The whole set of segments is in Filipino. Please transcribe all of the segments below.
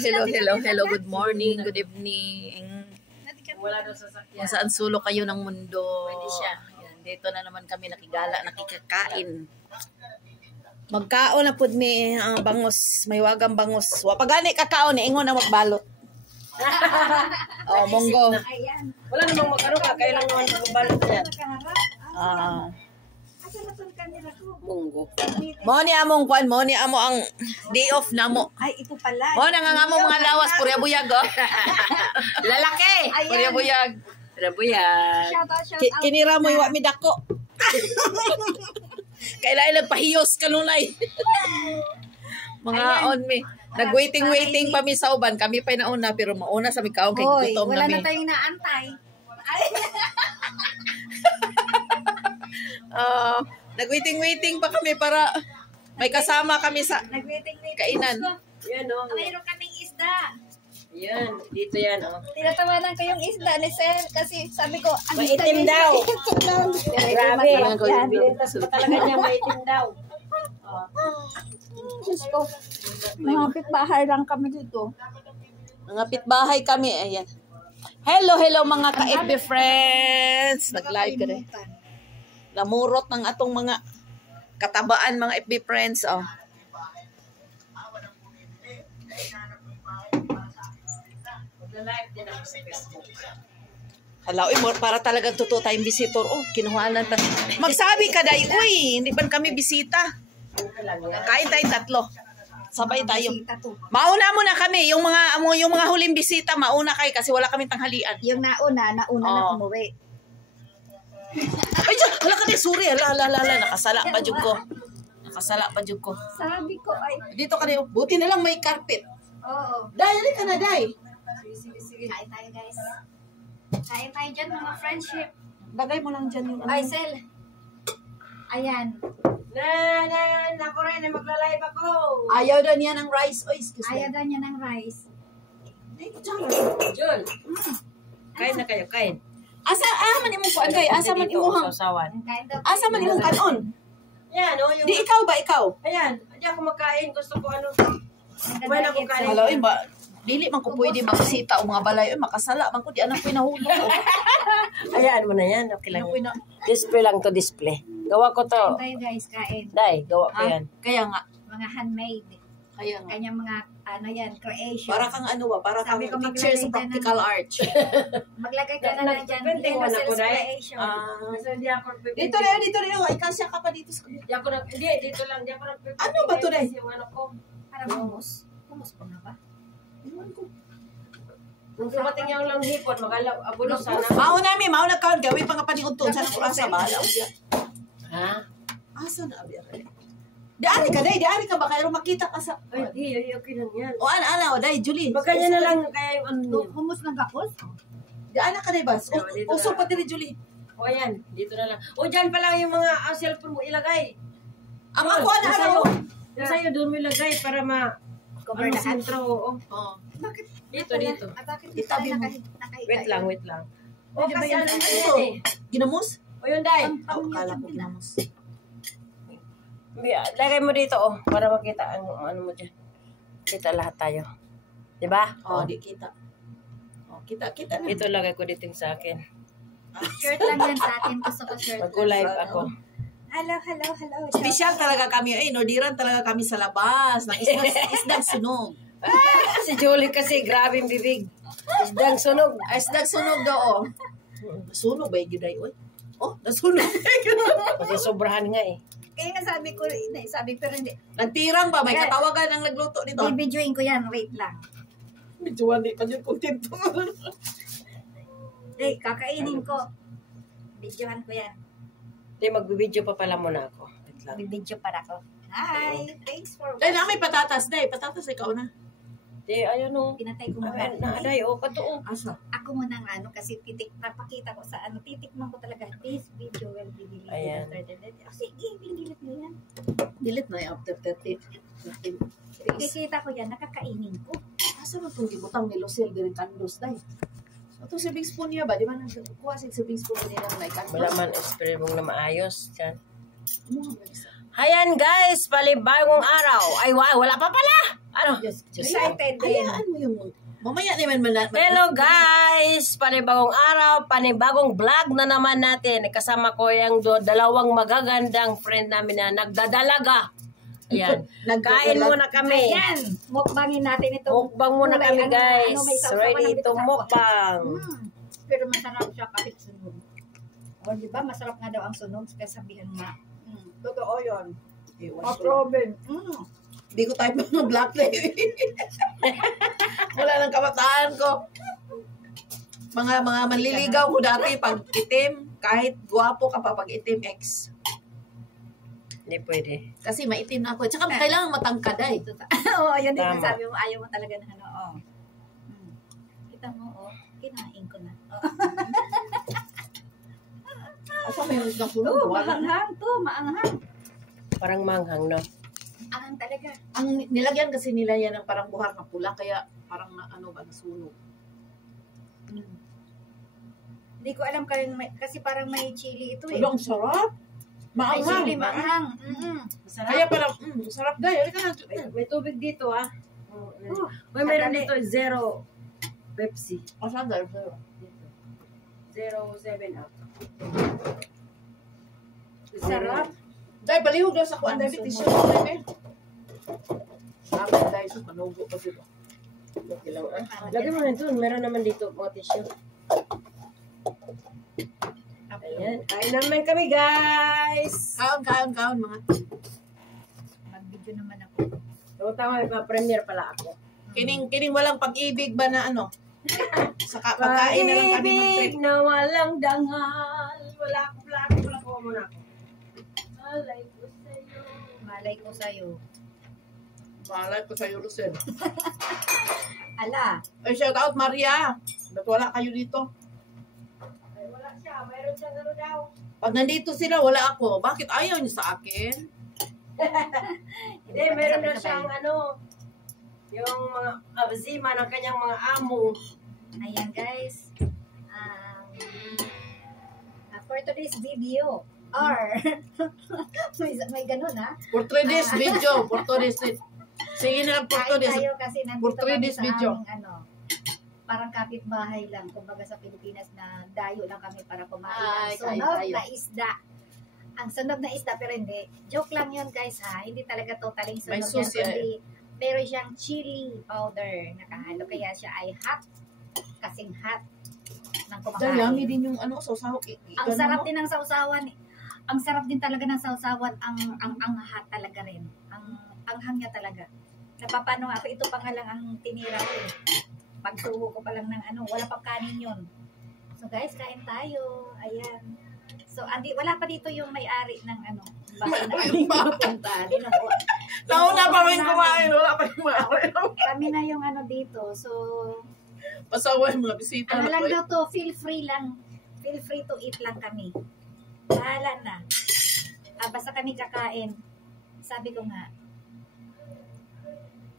Hello. Good morning, good evening. Yan, saan sulok kayo ng mundo? Yan, dito na naman kami nakigala, nakikakain. Magkaon na pud mi ang bangos, may wagang bangos. Wa pagani kakaon ni ingon na magbalot. Oh, monggo. Wala namang magkano ka, kailan naman magbalot yan. Munggo. Mo ni among kwan, mo ni amo ang day off na mo. Ay, ito pala. Mo nangangamo mga lawas purya buyag oh. Lalaki! Purya buyag. Rabuyag. Kinira mo iwa mi dako. Kailangan pahiyos kanunay. Mga on me. Nag-waiting pa mi sa uban. Kami pa nauna pero mauna sa mi kaon kay gutom na mi. Wala na tayong naantay. Nag-waiting pa kami para may kasama kami sa kainan. Yan o. Mayroon kaming isda. Yan, dito yan o. Tinatawanan ko yung isda ni Sir kasi sabi ko, ang Maitim daw. Grabe. Yan. Binintas pa talaga niya maitim daw. Diyos ko, mga pitbahay lang kami dito. Mga pitbahay kami. Ayan. Hello mga ka-FB friends. Nag-live ka rin. Namurot ng atong mga katabaan, mga FB friends. Oh. Hala, para talagang totoo tayong visitor. Oh, kinuhanan pa. Magsabi ka day, uy, hindi ba kami bisita? Kain tayong tatlo. Sabay tayo. Mauna muna kami. Yung mga huling bisita, mauna kayo kasi wala kaming tanghalian. Yung nauna na umuwi. Ay, dyan! Wala ka din, sorry. Hala. Nakasala pa dyan ko. Sabi ko ay... Dito ka din. Buti na lang may carpet. Oo. Day, alin ka na, Day. Sige. Kain tayo, guys. Kain tayo dyan, mga friendship. Bagay mo lang dyan yung... Ay, Sel. Ayan. Ako rin, magla-live ako. Ayaw daw niya ng rice. Oh, excuse me. Ayaw daw niya ng rice. Ay, dyan. Jul, kain na kayo, kain. Asa man imong kuan kay? Asa man imong sausawan. Asa man imong kanon? Yan, o. Yung... Di ikaw ba ikaw? Ayan, hindi ako makain. Gusto ko ano. Kumain ako kain. Hello, ba? Dili man ko pwede magsita o mga balay. Makasala man ko. Di anak ko nahulog ko. Ayan mo na yan. Okay lang. Na. Display lang to, display. Gawa ko to. Kain tayo, guys. Kain. Day, gawa ko yan. Kaya nga. Mga handmade. Kaya nga. Kanyang mga, creation. Para kang ano ba? Para kang teacher sa practical arts. Maglagay ka na lang dyan. Innocence creation. Dito rin. Ikasya ka pa dito. Hindi, dito lang. Ano ba to rin? Para humus. Humus pa nga ba? Kung dumating yung lang hipon, mag-abulo sana. Mauna kaon. Gawin pa nga paniudton. Sana kurasa ba? Ha? Asa na abi aray? Diari ka ba kayo makita ka sa... Ay, okay lang yan. O ana, day, Julie. Magkanya na lang kaya yung ano. Humus ng gakos? Diana ka day ba? Uso pa diri Julie. O yan, dito na lang. O dyan pa lang yung mga cellphone mo ilagay. Ang ako na ano? Yung sa'yo doon mo ilagay para Cover na sentro. Oo. Bakit? Dito. Bakit Itabi mo. Wait lang. O, kasi ano Ito, ginamos? O yun, Day. Kala ko ginamos. Lagay mo dito, para makita ang ano mo dyan. Kita lahat tayo. Diba? Di kita. Kita na. Ito lagay ko dito sa akin. Shirt lang yan sa atin. Gusto ko shirt. Mag-live ako. Hello. Special talaga kami. Nordiran talaga kami sa labas. Isdang sunog. Si Julie kasi, grabe yung bibig. Isdang sunog. Isdang sunog daw, Sunog ba yung giday? Nasunog. Kasi sobrahan nga eh. Kaya nga sabi pero hindi. Nagtirang ba? May katawagan ang nagluto nito. I-videoin ko yan. Wait lang. Videoan di pa yung content. Kakainin ko. Videohan ko yan. Hindi, mag-video pa pala muna ako. Wait lang. Bibidyo para ko. Hi! Thanks for Day, na may patatas. Day, patatas ikaw na. Hindi, ayun o. Pinatay ko muna. Day, kato. Asa? Ako muna ng kasi papakita ko sa titikman ko talaga. This video will be deleted. Ayan. Sige, delete mo yan. Delete na yung after 30. Kikita ko yan, nakakainin ko. Asa mo itong gibutang ni Lucille din kandos, Day? Ito si Big Spoon niya ba? Di ba nagkuha si Big Spoon niya ng like kandos? Wala man, espere mong na maayos. Hayan guys, palibagong araw. Ay, wala pa pala! Ano? Excited din. Hayaan mo yung... Mamaya naman Hello guys! Panibagong araw, panibagong vlog na naman natin. Kasama ko yung dalawang magagandang friend namin na nagdadalaga. Ayan. Kain muna kami. Ayan, mukbangin natin ito. Mukbang muna kami guys. Ready to mukbang. Pero masarap siya kahit sunog. O diba, masarap nga daw ang sunog. Kaya sabihan nga. Totoo yun. Proven. Hindi ko type ng black lady. Wala nang kabataan ko. Mga manliligaw ko dati pag itim, kahit guwapo ka pa pag itim, ex. Hindi pwede. Kasi maitim na ako. Tsaka kailangan matangkad ay. Oo, yun din Tama. sabi mo. Ayaw mo talaga na ano. Oh. Kita mo, kinain ko na. Asa may nasunod? Wala na. Maanghang to, maanghang. Parang manghang, no? Anghang talaga. Ang nilagyan kasi nila yan ng parang buhar na pula, kaya parang nasunog. Hindi ko alam kasi parang may chili ito eh. Ang sarap. May chili, Maanghang. maanghang. Kaya parang, sarap dahil. May tubig dito, ah. May Mayroon dito, 0 Pepsi. Asan dahil? 0.7 up. Sarap. Dahil balihog daw sa kuwan, dahil tissue na dahil. Sabi dahil sa panugo pa dito. Lagi mo na ito, meron naman dito mga tissue. Ayan, kain naman kami guys! Kaon mga. Mag-video naman ako. So, tama, premiere pala ako. Kining walang pag-ibig ba na ano? Sa pagkain na lang kami mag-trip. Pag-ibig na walang dangal. Wala ko muna ako. Malay ko sa'yo. Malay ko sa'yo, Lucen. Ala. Ay, shout out Maria. Ba't wala kayo dito? Ay, wala siya. Mayroon siyang ano daw. Pag nandito sila, wala ako. Bakit ayaw niyo sa akin? Hindi, meron na siyang ano, yung mga abzima ng kanyang mga amo. Ayan guys. For today's video, may ganun ha. For 3 days video. For 2 days. Sige na lang for 2 Kain days. tayo kasi nandito For 3 kami days sa video. aming parang kapitbahay lang. Kumbaga sa Pilipinas na dayo lang kami para kumain ng Ay, sunog kain tayo. na isda. Ang sunog na isda pero hindi. Joke lang yun guys ha. Hindi talaga totaling May sunog yan. susi, Kundi meron siyang chili powder. Nakahalo kaya siya ay hot. Kasing hot ng Dahil kumakain. yummy din yung sausaw. Ang sarap din ng sausawan. Ang sarap din talaga ng sausawan. Ang hot talaga rin. Ang anghang niya talaga. Napapano ako, ito pa nga lang ang tinira ko eh. Pagsubo ko pa lang ng wala pang kanin yun. So guys, kain tayo. Ayan. So, wala pa dito yung may-ari ng bahay na aming pupuntahan. Nauna pa rin kumain. Wala pa rin kumain. Kami na yung dito. So, Pasawa yung mga bisita. lang daw to, feel free lang. Feel free to eat lang kami. Bahala na. Basta kami kakain. Sabi ko nga,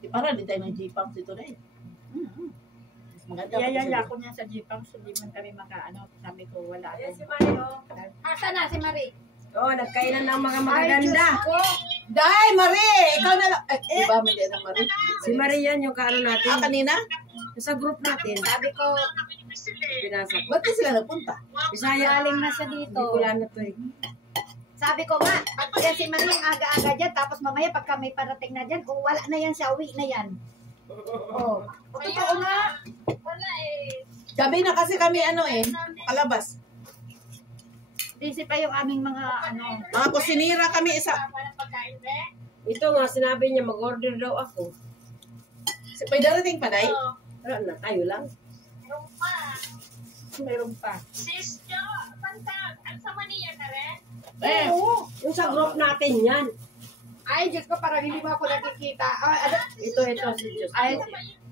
Para di tayo ng G-Pump dito na eh. Maganda. yayaya ko niya sa Jeepang, so di man kami sabi ko, wala Ayan ako. si Mario. Asa na si Marie? Oo, nagkainan ng mga magaganda. Dai, Marie! Ikaw na lang. Di ba, Marie na Marie? Si Maria yung kaano natin. Kanina? Sa group natin. Sabi ko, Pinasa ko. Ba't di sila nagpunta? Bisaya. galing na siya dito. Hindi ko lang na to eh. Sabi ko nga, yan si Marie ang aga-aga dyan, tapos mamaya pagka may parating na dyan, wala na yan siya, uwi na yan. Oh, totoo nga. Gabi na kasi kami kalabas. Busy pa yung aming mga Mga kusinira kami isa. Ito nga, sinabi niya mag-order daw ako. May darating pa, Day? Wala na, tayo lang. meron pa. Sis Jo, pantag. Ang sama niya na rin? Oo. Yung sa group natin yan. Ay, Diyos ko, parang hindi mo ako nakikita. Ito, si Diyos. Ay,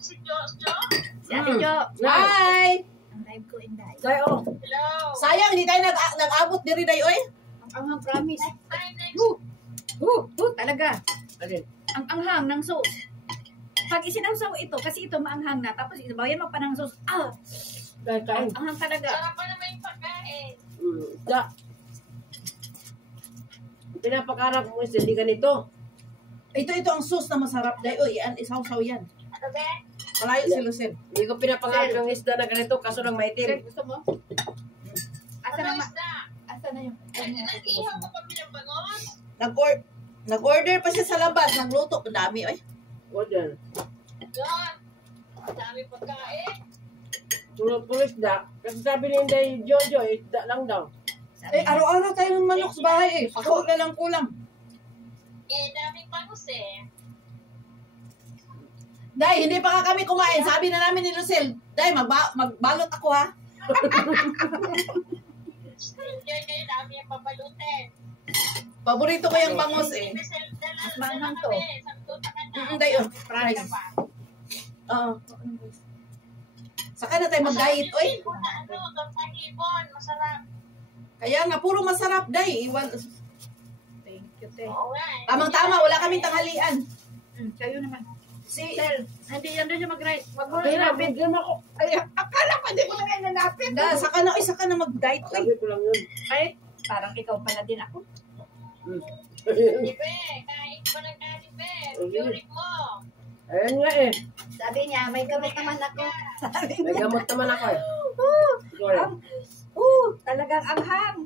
Si Jo, Jo? si Ate Jo. Hi! Ang live ko in live. Kaya, oh. Hello. Sayang, hindi tayo nag-abot diri, Day, oy. Ang promise. Hi, next. Talaga. Alin? Ang anghang ng sauce. Pag isinawsaw ito, kasi ito maanghang na, tapos ibayan mo pa ng sauce. Kain. Anghang talaga. Sarap pa naman yung pagkain. Pinapakarap mo is hindi ganito. Ito ang sauce na masarap. Day, oy, yan, isaw-saw yan. Ano ba? Malayo si Lucel. Hindi ko pinapakain ng isda na ganito, kaso lang maitim. Gusto mo? Asa Ano na isda? asa na yung Nag-ihaw ka pa pinapangos? Nag-order pa siya sa labas. Nagluto. Ang dami, oy. Order. Yun. Ang dami pagkain. Tulog po isda. Kasi sabi ni Inday Jojo, isda lang daw. Araw-araw tayo ng manok sa bahay eh. Ako na lang kulang. Daming pangos eh. Day, hindi pa nga kami kumain. Sabi na namin ni Lucel, Day, magbalot ako ha. Enjoy kayo, dami yung pabalutin. Paborito ko yung bangus eh. Mas manghang to. Day, oh, price. Oo. Saka na tayo mag-diet, oy. Hibon, masarap. Kaya nga, puro masarap, Day. Thank you, te. Oo nga eh. Tamang-tama, wala kaming tanghalian. Kayo naman. Si, Hindi yan doon siya mag-rice. Wag mo Kaya na na, bigyan mo ako. ay, akala pa, di ko na ngayon nanapit. Saka na mag-diet, oy. Sabi ko lang yun. Ay, parang ikaw pala din ako. Ibe, kain ko ng kanin, be. Yurik mo. Ayan nga eh. Sabi niya, may gamot naman ako. Sabi May niya, gamot naman ako eh. Sorry. talagang anghang.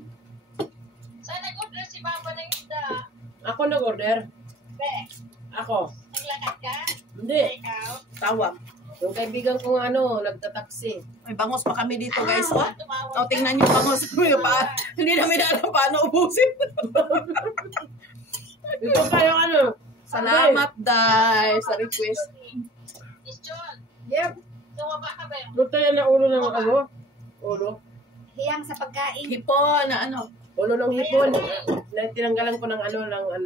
Saan nag-order si Papa ng isda? Ako nag-order. Be, Ako. naglakad ka? Hindi. Ikaw? Tawag. Yung kaibigan ko nga nagtataksi. May bangus pa kami dito, guys, oh. Tumawag O, tingnan nyo bangus. Hindi namin alam paano ubusin. Ito kayo Salamat, Day, sa request. Isjol, Yep. tumaba ka ba? Ito yan na ulo ng Ulo. Hiyang sa pagkain. Hipon, na ano. Ulo ng hipon. Tinanggalan ko ng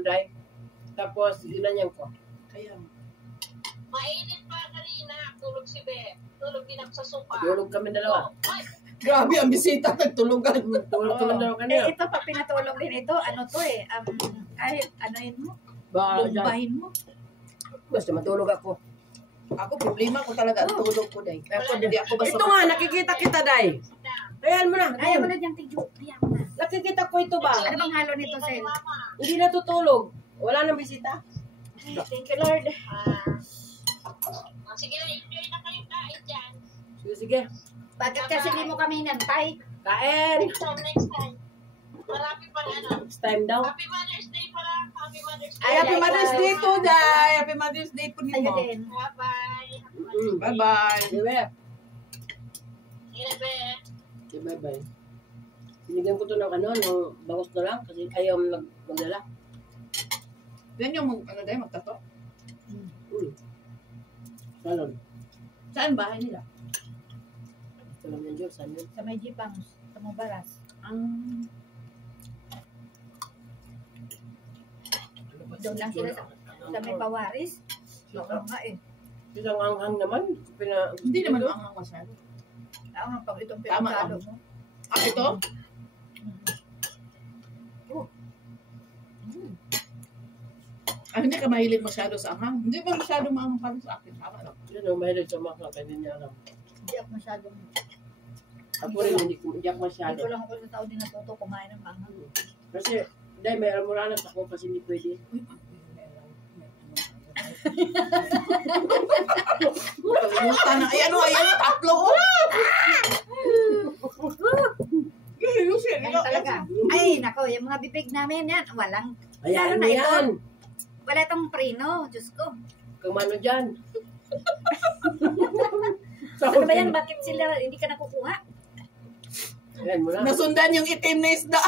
dry. Tapos, ginanyan ko. Kaya, Mainit pa kanina, tulog si Be. Tulog din ako sa sopa. Tulog kami dalawa. Ay, grabe ang bisita, nagtulugan. Tulog kami dalawa kanina. Ito pa pinatulog din ito. Ano to eh. Kahit ano yun mo. Ba, dyan. Lumbahin mo. Basta matulog ako. Ako, problema ko talaga ang tulog ko, Day. Kaya hindi ako basta... Ito nga, nakikita kita, Day. Ayan mo na. Kaya mo na diyang tigyo. Kaya mo na. Nakikita ko ito ba? Ano bang halo nito, Sel? mama. Hindi natutulog. Wala nang bisita. Thank you, Lord. Sige na, enjoy na kayong kain dyan. Sige, sige. Bakit kasi hindi mo kami nantay? Kain. Next time. Marami pang ano. Next time daw. Happy Mother's Day pala. Happy Mother's Day. Ay, Happy Mother's Day to, Day. Happy Mother's Day po Sa'yo ninyo. din. Bye-bye. Bye-bye. Sige, Sige na, Be. okay, bye-bye. Sinigyan ko to ng ng bangus na lang kasi ayaw magdala. Yan yung, Day, magtato. Salon. Saan bahay nila? Ito lang yung Diyos. Saan yun? Sa may jipang. Sa Mubaras. Doon lang sila sa may Pawaris. Oo nga eh. Isang anghang naman. Hindi naman ang masyado. Oo nga, pag itong Tama pinagkalo lang. mo. Ito? Hindi ka mahilig masyado sa anghang. Hindi ba masyado maanghang para sa akin? Tama lang. Yun o, mahilig sa mga kaya niya alam. Hindi ako masyadong... Ako rin, hindi ako Hindi masyado. ko lang ako sa tao din natuto kumain ng panghang. Kasi, dahil may almoranas ako kasi hindi pwede. Kalimutan na. Ay, ano, ayan, tatlo. Ngayon talaga. Ay, nako, yung mga bibig namin yan, walang... Ayan Lalo mo na ito. yan. Wala itong preno, Diyos ko. Kumano dyan. Ano ba yan? Bakit sila hindi ka nakukuha? Ayan mo lang. Nasundan yung itim na isda.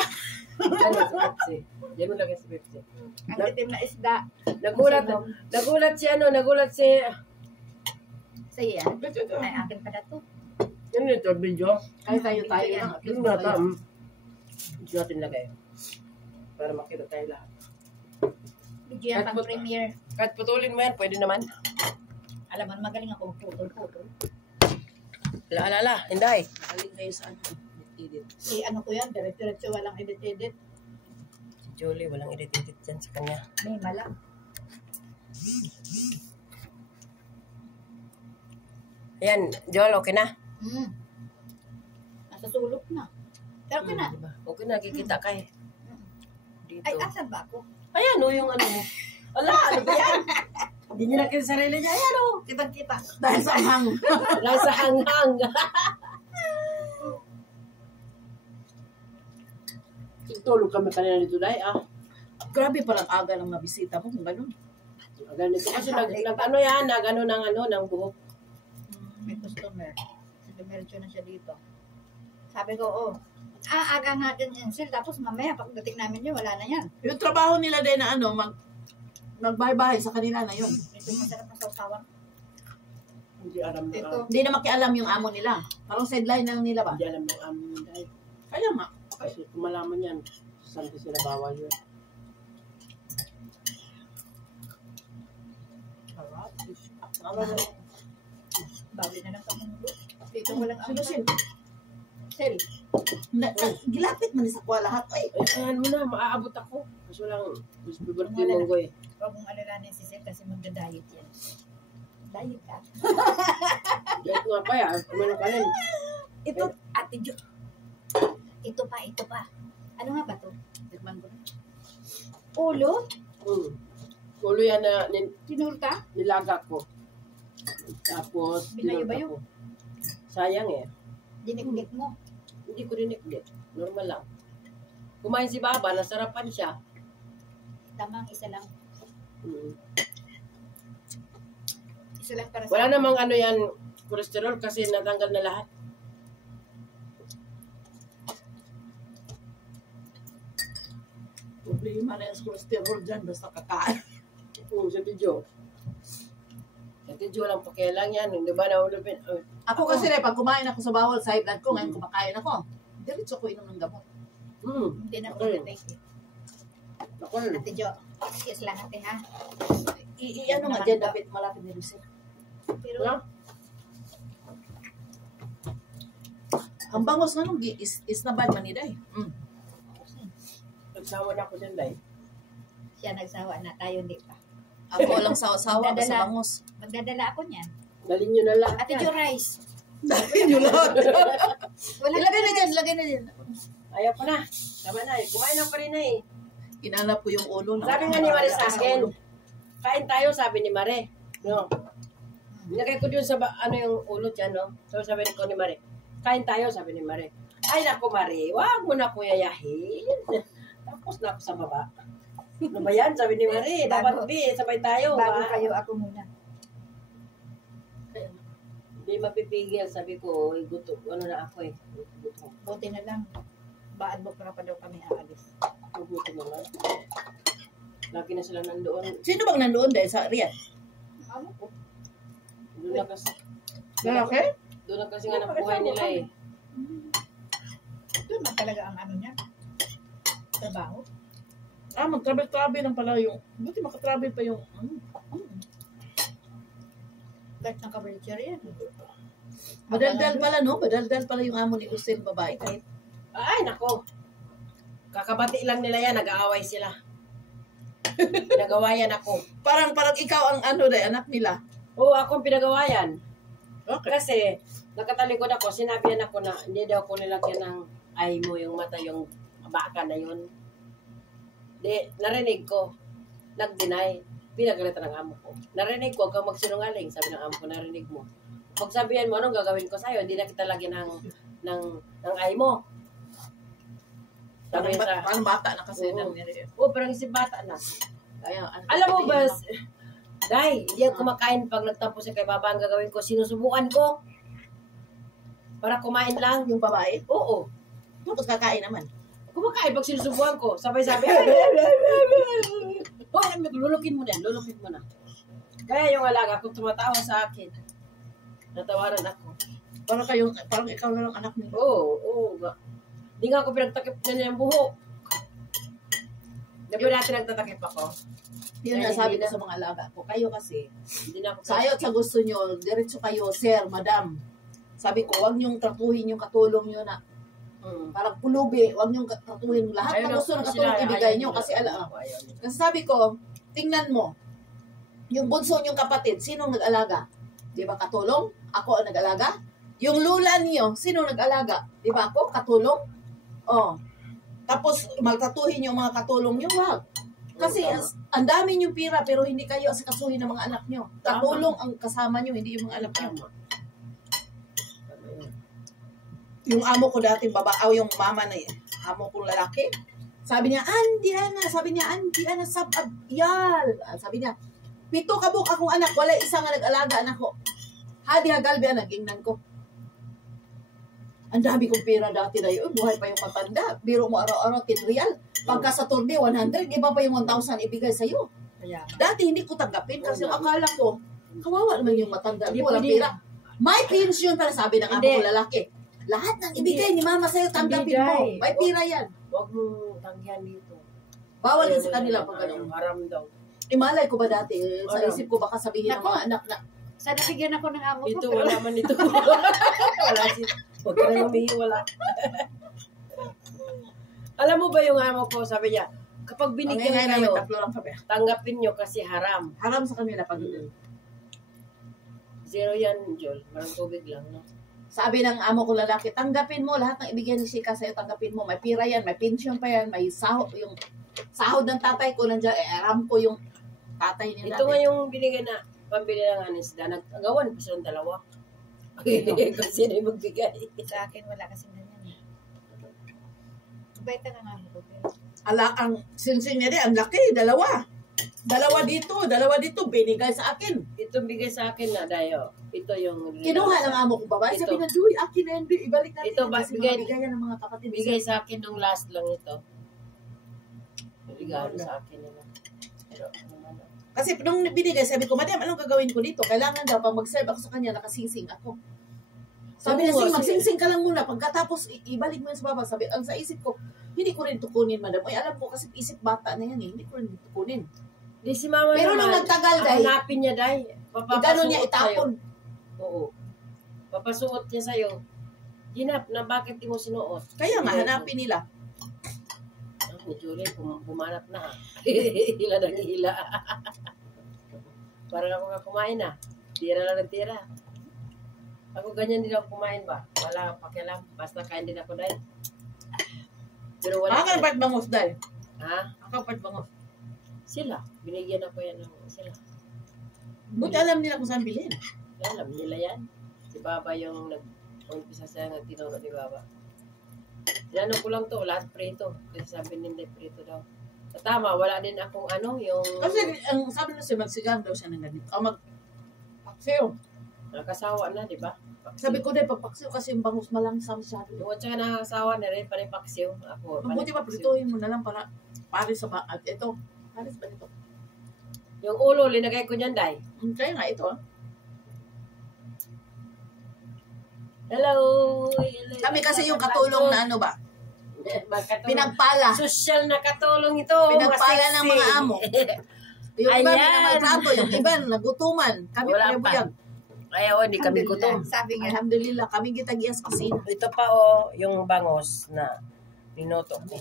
Yan mo sa Pepsi. Yan mo lagay sa Pepsi. Ang itim na isda. Nagulat si Sa yan. Ay, akin pala to. Yan ito, video. Ay, tayo yan. lang. Yung nata, hindi natin lagay. Para makita tayo lahat. Video yan pang premiere. Kahit putulin mo yan, pwede naman. Alam mo, magaling ako putol-putol. Alala, hinday. Galing kayo sa ano. Edit. Ano ko yan, diretso walang edit-edit. Si Julie, walang edit-edit dyan sa kanya. May mala. Ayan, Joel, okay na? Nasa sulok na. Pero okay na. Diba? Okay na, kikita ka eh. Dito. Ay, asan ba ako? Ayan o, yung ano mo. Ala, ano ba yan? Hindi niya nakita sarili niya. Ayan o, kitang-kita. Dahil sa hang. Dahil sa hanghang. Tulog kami kanina dito, Day. Grabe palang aga ng mabisita mo kung ganun. Ganito kasi nag-ano yan, nag-ano ng ano, ng buhok. May customer. Dumiretso na siya dito. Sabi ko, aga nga din yan, sir. Tapos mamaya, pagdating namin yun, wala na yan. Yung trabaho nila din na ano, magbahay-bahay sa kanila na yun. Ito masarap na sausawan. Hindi alam na. Ito. Hindi na makialam yung amo nila. Parang sideline lang nila ba? Hindi alam ng amo ni Day. Kaya nga. Kasi kung malaman yan, saan ko sila bawal yun. Bawi na lang kami. Dito walang Sino sin? Sel. Gilapit man sa kwa lahat. Ay, Ayan mo na, maaabot ako. Kaso lang, mas birthday mo ko eh. Huwag mong alalanin si Sel kasi magda-diet yan. Diet ka? Diyan nga pa yan, kumano ka rin. Ito, Ate Jo. Ito pa. Ano nga ba to? tikman ko na. Ulo? Ulo yan na Tinurta? nilaga ko. Tapos, Binayo ba pinunta yun? ko. Sayang eh. Dinikdik mo? Hindi ko rinikdik. Normal lang. Kumain si Baba, nasarapan siya. Tamang isa lang. Mm. Isa lang para Wala namang ano yan, cholesterol kasi natanggal na lahat. Problema na yung cholesterol dyan basta kakain. Sa video. Sa video lang pakialang yan. Di ba naulupin? Ako kasi rin, pag kumain ako sa bawal sa high blood ko, ngayon kumakain ako. Diretso ko inom ng gamot. Hindi na ako Okay. nag-take. Ako rin. Ate Jo, excuse lang ate ha. Ano nga dyan, dapat malapit ni Lucille. Pero, Wala? Ang bangos nga nung is na bad manida eh. Nagsawa na ako dyan, Day. siya nagsawa na tayo hindi pa. Ako lang sawa-sawa ko sa Dadala. bangos. Magdadala ako niyan. Dalhin nyo na lahat Ate yan. Jo rice. Dahil yun lahat. Wala Ilagay na dyan, ilagay na dyan. Ayaw ko na. Tama na eh. Kumain lang pa rin na eh. Inanap ko yung ulo. Sabi nga ni Mare sa akin, kain tayo, sabi ni Mare. No. Nilagay ko dun sa ano yung ulo dyan, no? So sabi ko ni Mare, kain tayo, sabi ni Mare. Ay naku Mare, wag mo na ko yayahin. Tapos na ako sa baba. Ano ba yan? Sabi ni Mare, dapat Bago- bi, sabay tayo. Bago ba? kayo, ako muna. Hindi mapipigil, sabi ko, gusto, ano na ako eh. Gusto. Buti na lang. Baad mo para pa daw kami aalis. Gusto mo na. Lagi na sila nandoon. Sino bang nandoon dahil sa Riyadh? Ano po? Doon na kasi. Lalaki? Doon na kasi nga ng buhay nila eh. Doon na talaga ang ano niya. Trabaho. Mag-travel-travel lang pala yung... Buti makatravel pa yung... Kahit ng coverture yan. Badaldal pala, no? Badaldal pala yung amo ni Lucille, babae. Kahit Ay, nako. Kakabati lang nila yan, nag-aaway sila. Pinagawayan ako. parang ikaw ang ano dahil anak nila. Oo, ako ang pinagawayan. Okay. Kasi, nakatalikod ako, sinabi yan ako na hindi daw ko nilagyan ng eye mo yung mata, yung baka na yun. Di, narinig ko, nag-deny, pinagalitan ng amo ko. Narinig ko, huwag kang magsinungaling, sabi ng amo ko, narinig mo. Pag sabihan mo, anong gagawin ko sa'yo? Hindi na kita lagyan ng eye mo. Sabi sa, Parang bata na kasi. Oo. nangyari. parang isip bata na. Kaya, Alam mo ba, Day, hindi ako kumakain pag nagtampo siya kay Baba, ang gagawin ko, sinusubukan ko. Para kumain lang. yung babae, Oo. tapos kakain naman. Kumakain pag sinusubukan ko. Sabay-sabay. Oh, lulukin mo na. Lulukin mo na. Kaya yung alaga ko tumatawa sa akin. Natawaran ako. Parang ikaw na lang anak nila. Oo. Hindi nga ako pinagtakip na niya ng buhok. Di ba natin nagtatakip ako? Yun Kaya nga sabi hindi ko na- sa mga alaga ko. Kayo kasi, Hindi na ako sa ayot sa gusto nyo, diretso kayo, sir, madam. Sabi ko, huwag niyong tratuhin yung katulong nyo na parang pulubi, huwag niyong tratuhin lahat ng gusto ng katulong ibigay nyo. Kasi kasi sabi ko, tingnan mo, yung bunso niyong kapatid, sinong nag-alaga? Di ba katulong? Ako ang nag-alaga? Yung lula niyo, sinong nag-alaga? Di ba ako? Katulong? Oh. Tapos, magtatuhin yung mga katulong niyo, wag. Kasi ang dami niyong pira pero hindi kayo asikasuhin ng mga anak niyo. Katulong ang kasama niyo, hindi yung mga anak niyo. Yung amo ko dati yung mama na amo kong lalaki. Sabi niya, Andi Ana, sabab, yal. Sabi niya, 7 kabuk akong anak, wala isa nga nag-alaga anak ko. Hadi hagalbi ang nagingnan ko. Ang dami kong pera dati na yun, buhay pa yung matanda. Biro mo araw-araw, 10 real. Pagka sa turne, 100, iba pa yung 1,000 ibigay sa'yo. Dati hindi ko tanggapin kasi akala ko, kawawa naman yung matanda. Walang pera. May pension para sabi ng amo ko lalaki. Lahat ng ibigay ni mama sa'yo, tanggapin mo. May pira yan. Huwag mo tanggihan dito. Bawal yun sa kanila pag ganun. Haram daw. Imalay ko ba dati? Sa isip ko baka sabihin ng mga anak na, Sana bigyan ako ng amo ko. Ito, wala man ito. Wala si. Huwag ka na humihiwala. Alam mo ba yung amo ko, sabi niya, kapag binigyan kayo, tanggapin nyo kasi haram. Haram sa kanila pag Zero yan, Jol. Parang tubig lang, no? Sabi ng amo ko lalaki, tanggapin mo lahat ng ibigay ni Shika sa'yo, tanggapin mo. May pira yan, may pension pa yan, may sahod, yung sahod ng tatay ko nandiyan, aram ko yung tatay niya. Ito nga yung binigyan na pambili ng anisda. Nag-agawan pa silang dalawa. Kasi na yung magbigay. Sa akin, wala kasi na yan. Bait na amo ko. Ang sinsing niya rin, ang laki, dalawa. Dalawa dito, binigay sa akin. Ito bigay sa akin na, Dayo. Ito yung... Kinuha ng amo ko babae, sabi na, Joy, akin na yun, ibalik natin. Ito, bigay yan ng mga kapatid. Bigay sa akin nung last lang ito. Regalo sa akin nila. Pero, ano. Kasi nung binigay, sabi ko, Madam, anong gagawin ko dito? Kailangan daw, pag mag-serve ako sa kanya, nakasingsing ako. Sabi niya, magsingsing ka lang muna. Pagkatapos, ibalik mo yun sa baba. Sabi, ang sa isip ko, hindi ko rin tukunin, Madam. Ay, alam ko, kasi isip bata na yan eh. Hindi ko rin tukunin. Di si mama pero naman, nung nagtagal, Day, hanapin niya, Day. Gano'n niya itapon. Oo. Papasuot niya sa'yo. Hinap na bakit di mo sinuot. Kaya nga, hanapin nila. Ni Julie, bumanap na. Hila ng hila. Parang ako nga kumain na. Tira lang ng tira. Ako ganyan din ako kumain ba? Wala pakialam. Basta kain din ako, Day. Pero wala. Ang part bangos, Day. Ha? Ang part bangos. Sila. Binigyan ako yan ng sila. Buti alam nila kung saan bilhin. Alam nila yan. Si Baba yung nag-umpisa siya ng tinuro ni Baba. Tinanong ko lang to, lahat prito. Kasi sabi nila prito daw. Tama, wala din akong yung... Kasi ang sabi na siya, magsigang daw siya ng ganito. O paksiw. Nakasawa na, di ba? Sabi ko din, pagpaksiw kasi yung bangus malangsam siya. Yung at saka nakasawa na rin, panipaksiw. Ako, Mabuti pa, prituhin mo na lang para pares sa at ito. Pares ba nito? Yung ulo, linagay ko niyan, Day. Kaya nga ito. Hello! Kami kasi yung katulong na ano ba? Pinagpala. Social na katulong ito. Pinagpala ng mga amo. Yung iba, Ayan. pinamagtrato. Yung iba, nagutuman. Kami Wala pinabuyag. Ayaw, hindi kami gutom. Sabi nga, Alhamdulillah, kami gitag-iyas kusina. Ito pa, yung bangos na minuto. 3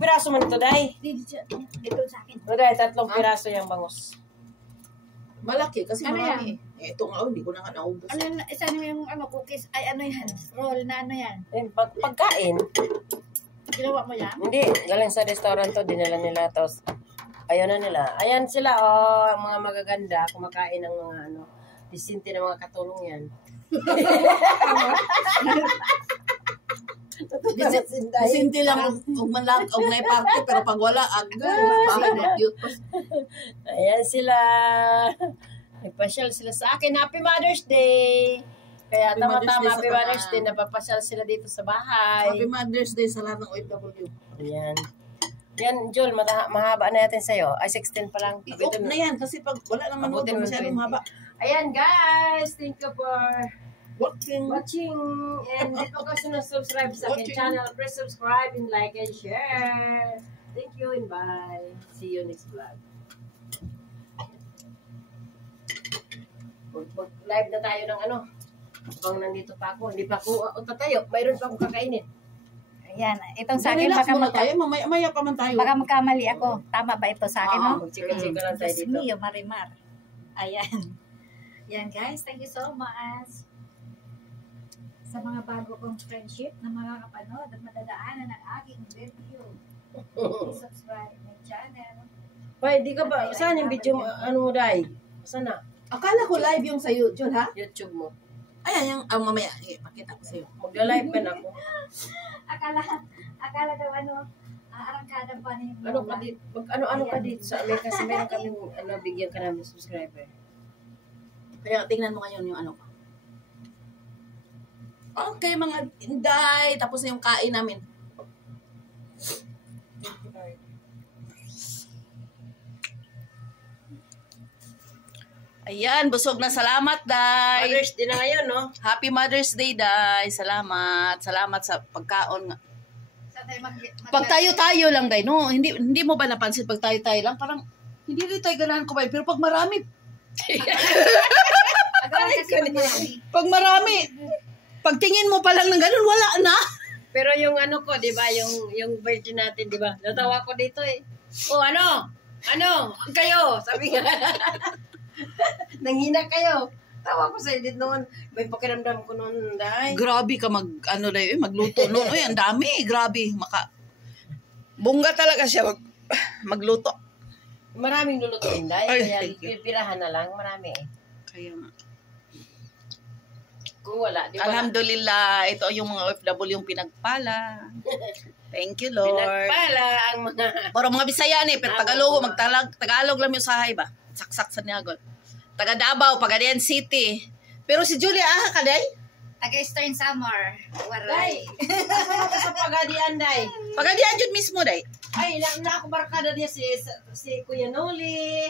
piraso man ito, Day. ito sa akin. O, Day, 3 piraso yung bangos. Malaki kasi Ano marami. Ito nga, hindi ko na nga naubos. Ano yun, isa na yung cookies, ay ano yan, roll na ano yan. Pagkain, Ginawa mo yan? hindi. Galing sa restaurant to, dinala nila. Tapos, ayaw na nila. Ayan sila, ang mga magaganda, kumakain ng mga disinte ng mga katulong yan. Sinti lang kung malag og may party pero pag wala Ayan sila. Nagpasyal sila sa akin. Happy Mother's Day! Kaya Happy Mother's tama-tama, Day sa Happy Mother's Day. kanaan. Napapasyal sila dito sa bahay. Happy Mother's Day sa lahat ng OFW. Ayan. Yan, Jol, mahaba na natin sa'yo. Ay, 16 pa lang. I-off na yan kasi pag wala nang manood Abutin mo masyadong 20. haba. Ayan, guys. Thank you for Watching. watching. And di pa kasi na-subscribe sa aking Watching. channel, please subscribe and like and share. Thank you and bye. See you next vlog. Mag-live na tayo ng habang nandito pa ako. Hindi pa ako tatayo. Mayroon pa akong kakainin. Ayan, itong sa akin, Relax baka, muna tayo, mamaya pa man tayo. baka magkamali ako. Tama ba ito sa akin, no? Magchika-chika lang tayo Diyos dito. mio, Marimar. Ayan. Yan guys, thank you so much sa mga bago kong friendship na mga kapanood at madadaanan ng aking review. Subscribe my channel. Hoy, di ka ba? Saan yung video mo? Ano mo, Day? Saan na? Akala ko live yung sa YouTube, ha? YouTube mo. Ayan, yung mamaya, pakita ko sa'yo. Magla-live pa na ako. Akala daw arangkada pa ni Ano ka dito? Ano ka dito sa Amerika? Kasi meron kami bigyan ka namin subscriber. Kaya tingnan mo ngayon yung ano ko. Okay, mga inday. Tapos na yung kain namin. Ayan, busog na. Salamat, Day. Mother's Day na ngayon, no? Happy Mother's Day, Day. Salamat. Salamat sa pagkaon. Pag tayo-tayo lang, Day, no? Hindi mo ba napansin pag tayo-tayo lang? Parang, hindi rin tayo ganahan kumain. Pero pag marami, pag marami, pagtingin mo pa lang ng ganun, wala na. Pero yung ano ko, di ba? Yung virgin natin, di ba? Natawa ko dito eh. Oh, ano? Kayo? Sabi nga. Nanghina kayo. Tawa ko sa edit noon. May pakiramdam ko noon, Day. Grabe ka magluto noon. Uy, ang dami. Grabe. Bongga talaga siya magluto. Maraming lulutuin, Day. Ay, Kaya thank you. pipirahan na lang. Marami eh. Kaya nga. Kung wala, di ba? Alhamdulillah, ito yung mga OFW yung pinagpala. Thank you, Lord. Pinagpala ang mga... Pero mga Bisaya ni, pero Tagalog, Tagalog lang yung sahay ba? Saksak sa niyagon. Taga Davao, Pagadian City. Pero si Julia, kaday? Taga Eastern Samar. Day, Waray. asa ka sa Pagadian, Day? Pagadian Jud mismo, day. Ay, na ako barkada niya si Kuya Noli.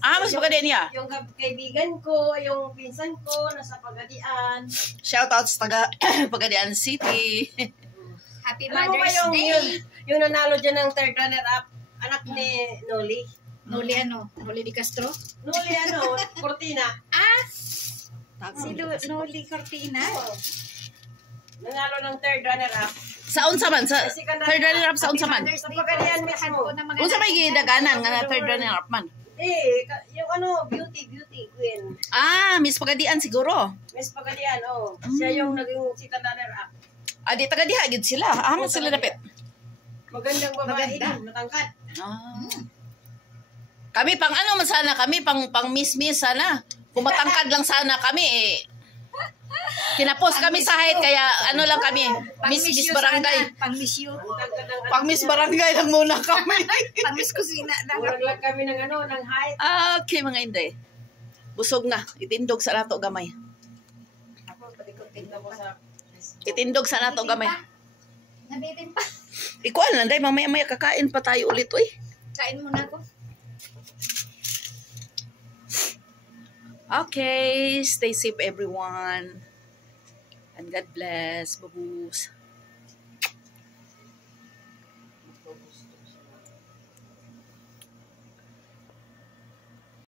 Mas Pagadian niya. Yung kaibigan ko, yung pinsan ko, nasa Pagadian. Shoutouts taga Pagadian City. Happy Alam mo ba Mother's Day. yung nanalo dyan ng third runner-up, anak ni Noli? Noli Di Castro. Noli Cortina. Si Noli Cortina. Nanalo ng third runner-up. Sa unsa man? Sa third runner-up sa unsa man? Sa Pagadian mismo. Unsa may gidaganan nga na third runner-up man? Yung beauty queen. Miss Pagadian siguro. Miss Pagadian, Siya yung naging second runner-up. Di taga diha gid sila. Aman sila dapit. Magandang babae din, matangkad. Kami pang ano man sana, kami pang miss sana. Kung matangkad lang sana kami Tinapos kami sa height kaya ano lang kami, Miss Barangay. Pang-miss you. Pang Miss Barangay lang muna kami. Pang-miss kusina. Murag lang kami ng height. Okay mga inday. Busog na, itindog sa nato gamay. Ako, patikot-tig na ko sa... Itindog sa nato gamay. Nabitin pa. Ikuan lang, day, mamaya-maya kakain pa tayo ulit, uy. Kain muna ako. Okay, stay safe everyone. And God bless. Babus.